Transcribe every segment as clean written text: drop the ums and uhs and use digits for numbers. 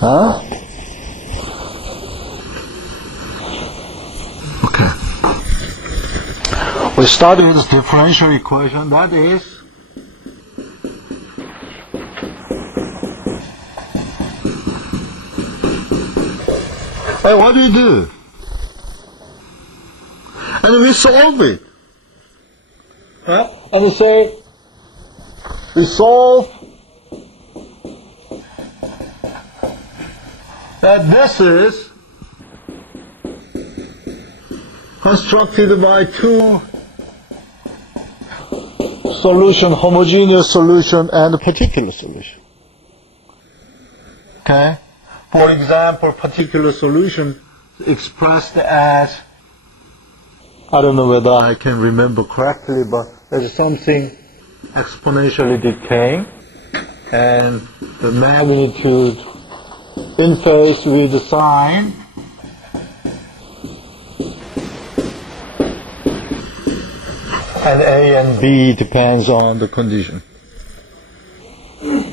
Huh? Okay. We start with this differential equation. That is what do we do? And we solve it. Right? And we say we solve that this is constructed by two solution, homogeneous solution and a particular solution. Okay? For example, particular solution expressed as, I don't know whether I can remember correctly, but there's something exponentially decaying, and the magnitude in phase with the sign and A and B depends on the condition.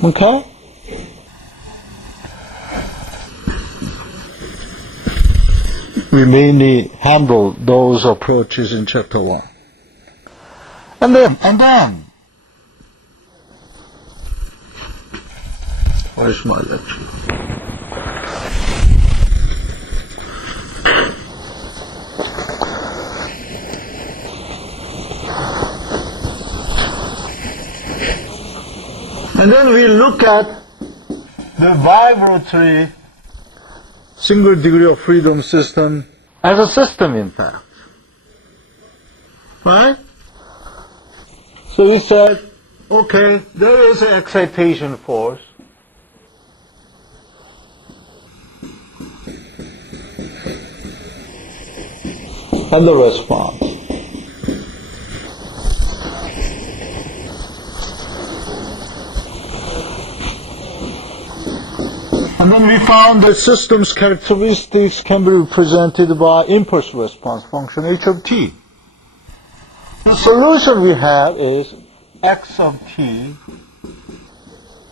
Okay? We mainly handle those approaches in chapter 1. And then where's my lecture? And then we look at the vibratory single degree of freedom system as a system, in fact. Right? So we said, okay, there is an excitation force. And the response. And then we found that system's characteristics can be represented by impulse response function h of t. The solution we have is x of t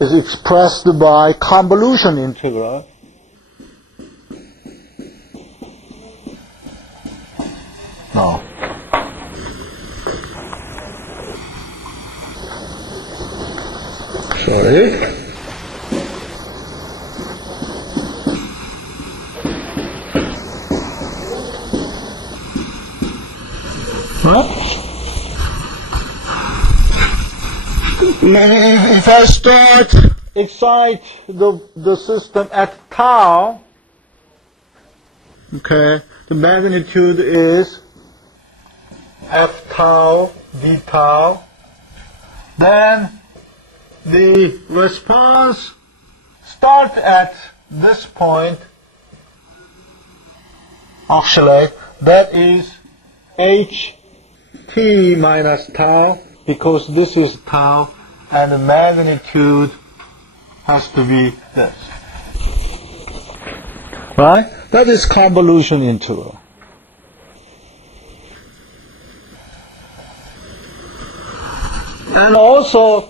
is expressed by convolution integral If I excite the system at tau, okay, the magnitude is f tau d tau, then the response starts at this point. Actually, that is h t minus tau, because this is tau, and the magnitude has to be this. Right? That is convolution integral. And also,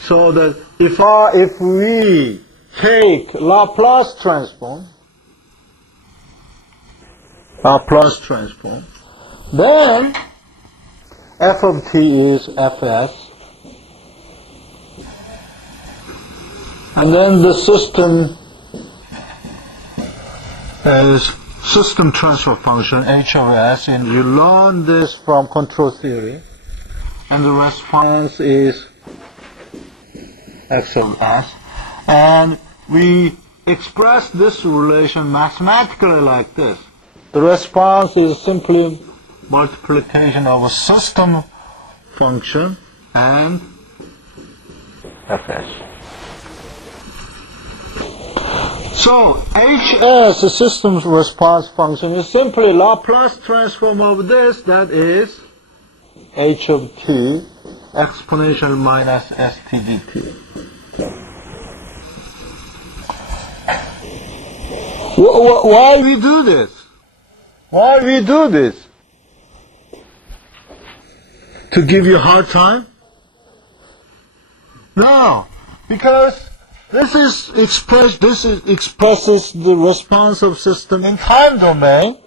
so that if we take Laplace transform, then f of t is fs, and then the system is system transfer function h of s, and you learn this from control theory, and the response is x of s, and we express this relation mathematically like this. The response is simply multiplication of a system function and fs. So hs, the system's response function, is simply Laplace transform of this, that is h of t exponential minus st dt. Why we do this? Why we do this? To give you a hard time? No, because This expresses the response of system in time domain,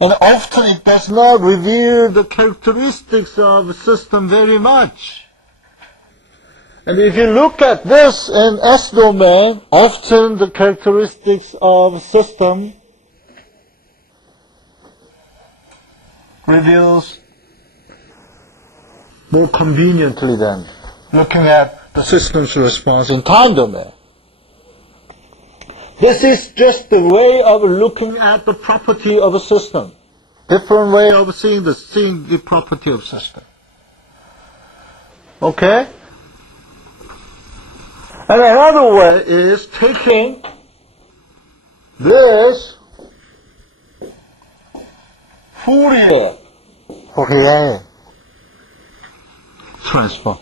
and often it does not reveal the characteristics of system very much. And if you look at this in S domain, often the characteristics of system reveals more conveniently than looking at the system's response in time domain. This is just the way of looking at the property of a system. Different way of seeing the property of system. Okay? And another way is taking this Fourier transform.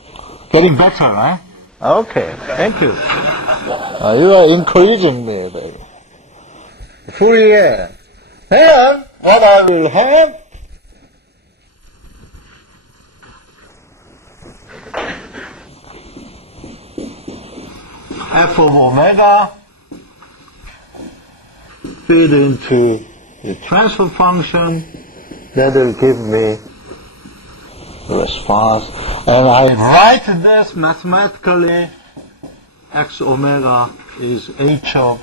Getting better, right? Okay, thank you. You are encouraging me, baby. Fourier. Then, what I will have f of omega feed into the transfer function that will give me the response. And I write this mathematically. X omega is h of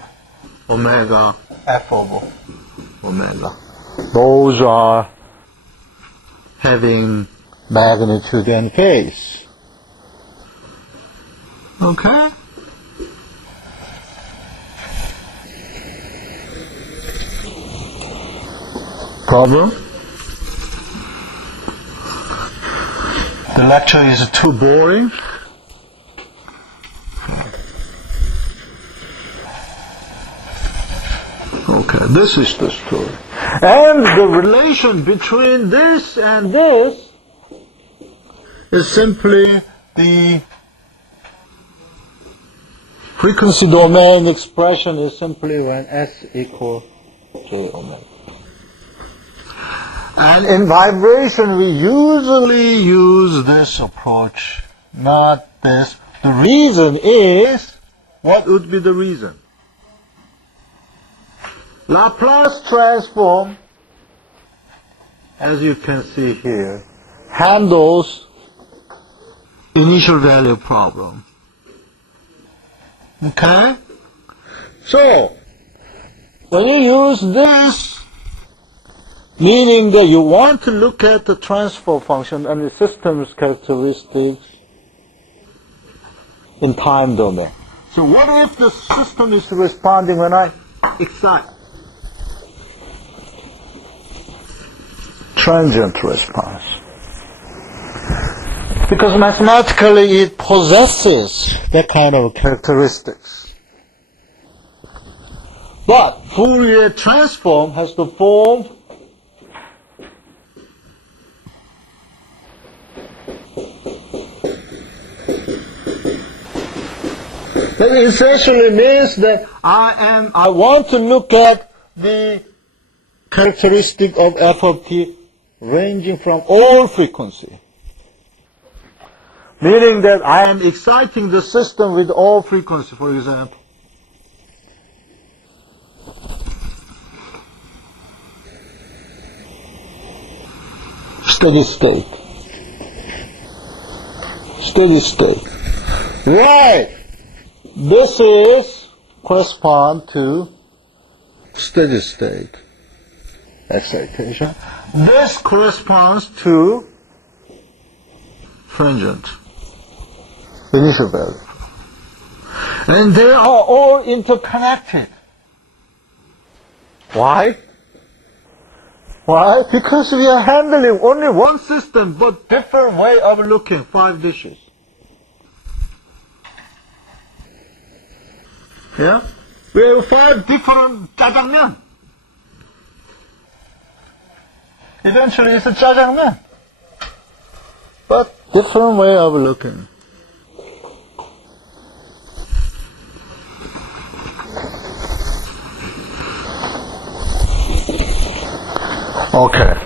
omega, f of omega. Those are having magnitude and phase. Okay? Problem? The lecture is too boring. Okay, this is the story. And the relation between this and this is simply the frequency domain expression is simply when S equals J omega. And in vibration we usually use this approach, not this. The reason is, what would be the reason? Laplace transform, as you can see here, handles initial value problem. Okay? So, when you use this, meaning that you want to look at the transfer function and the system's characteristics in time domain. So what if the system is responding when I excite? Transient response. Because mathematically it possesses that kind of characteristics. But Fourier transform has the form that essentially means that I want to look at the characteristic of f of t ranging from all frequency. Meaning that I am exciting the system with all frequency, for example. Steady state. Steady state. Right. This is correspond to steady state excitation. This corresponds to transient initial value. And they are all interconnected. Why? Why? Because we are handling only one system but different way of looking, 5 dishes. Yeah? We have 5 different 짜장면. Eventually it's a 짜장면. But different way of looking. Okay.